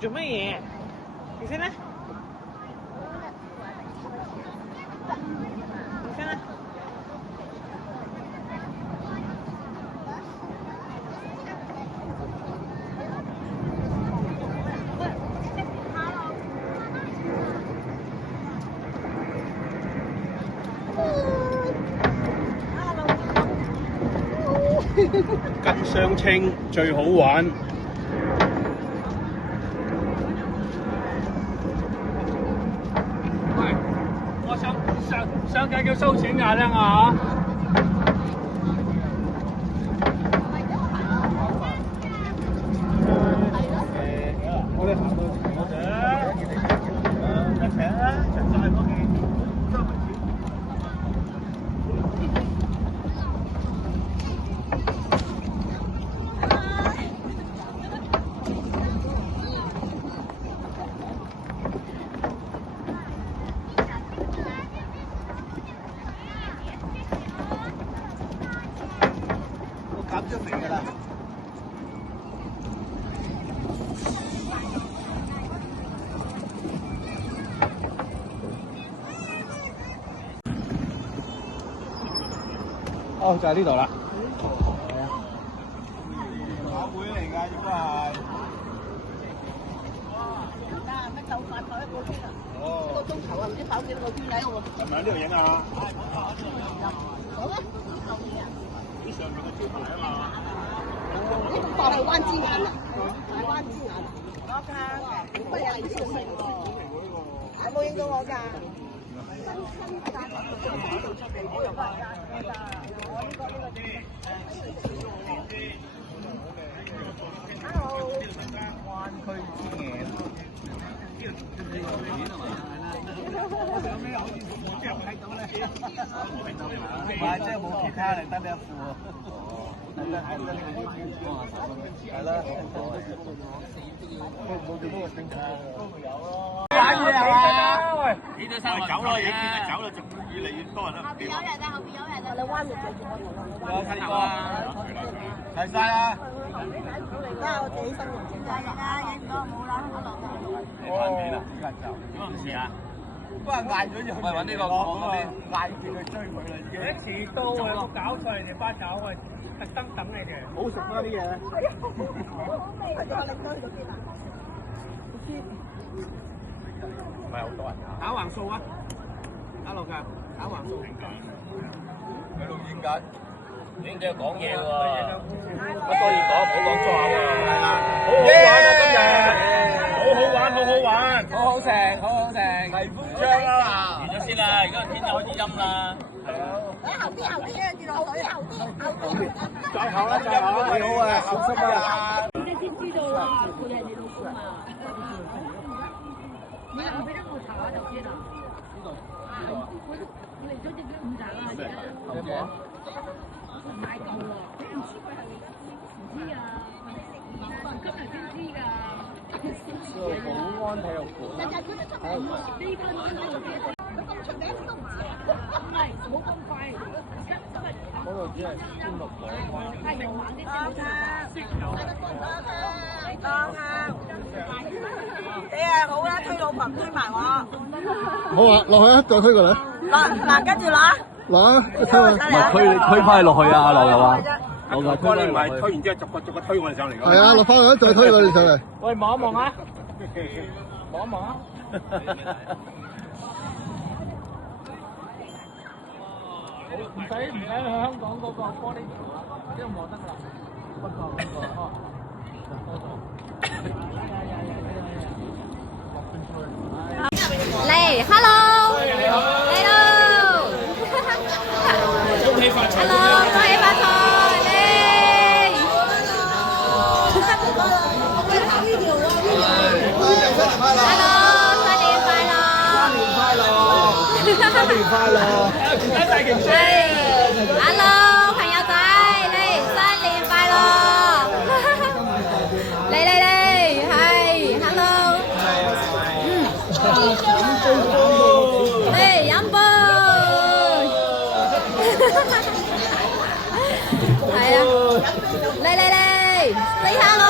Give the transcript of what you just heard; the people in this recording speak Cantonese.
做乜嘢？你先啦。你先啦。跟雙清最好玩。喂，我上計要收錢㗎，聽下。我哋行到嗰陣，一齊啊！出晒嗰件收埋錢。減咗肥㗎啦！哦，就係呢度啦。跑會嚟㗎，應該係。乜就快跑一個圈啊！哦。一個鐘頭啊，唔知跑幾多個圈喺度喎。係咪喺呢度影啊？好咩？呢上面嘅招牌啊嘛。呢個大灣之眼啊！大灣之眼。我㗎，乜有嚟超明喎？有冇影到我㗎？新界出嚟嗰度啊！我呢個Hello。灣區之眼。唔係，即係冇其他嚟，得你一副喎。係啦，玩嘢啊！喂，幾多三走咯，影片咪走咯，仲越嚟越多人啦。後邊有人啊！後邊有人啊！你彎住對住我同我。有睇過啊？睇晒啦。而家我自己生活整晒啦，影唔到冇啦，我落嚟。你揾面啦？點解唔試啊？不過嗌咗要揾呢個講嗰邊，嗌住佢追佢啦已經。一遲到啊！有冇搞錯你哋班友啊？特登等你哋。好食啦啲嘢。係啊，好味啊！我哋都去到邊啊？唔係好多人㗎。打橫數啊！打路㗎，打橫數。喺度演緊。影嘅講嘢喎，乜多嘢講，唔好講粗口喎。係啦。好好玩啊，今日，好好玩，好好食，好好食。係歡張啊！完咗先啦，而家天就開始陰啦。後啲，跟住落水，後啲。再考啦，再考啦，你好啊，小心啊！你先知道啦，佢係你老公啊！你又俾咗我查下就知啦。我嚟咗隻五盞啊！有冇啊？買夠啦，你唔知佢係唔知啊？今日先知㗎。保安體育館。日日佢都出名喎，呢間都我知。佢咁出名都唔知啊？唔係，冇咁快。嗰度只係先落嚟。係用玩啲當坑。你啊好啦，推老婆推埋我。好啊，落去啊，再推過嚟。嗱，跟住攞。攞啊，推啊。唔係推翻落去啊，阿劉又話。我話哥，你唔係推完之後逐個推我哋上嚟㗎。係啊，落翻去再推我哋上嚟。喂，望一望啊！望一望啊！唔使去香港嗰個玻璃橋啊，呢度望得㗎啦。不過哦，嚟，hello，你好，嚟咯恭喜發財，hello，恭喜發財，嚟。hello，新年快樂，新年快樂，hello，朋友仔，嚟，新年快樂，嚟，係，hello，嚟飲杯，係啊，嚟，say hello。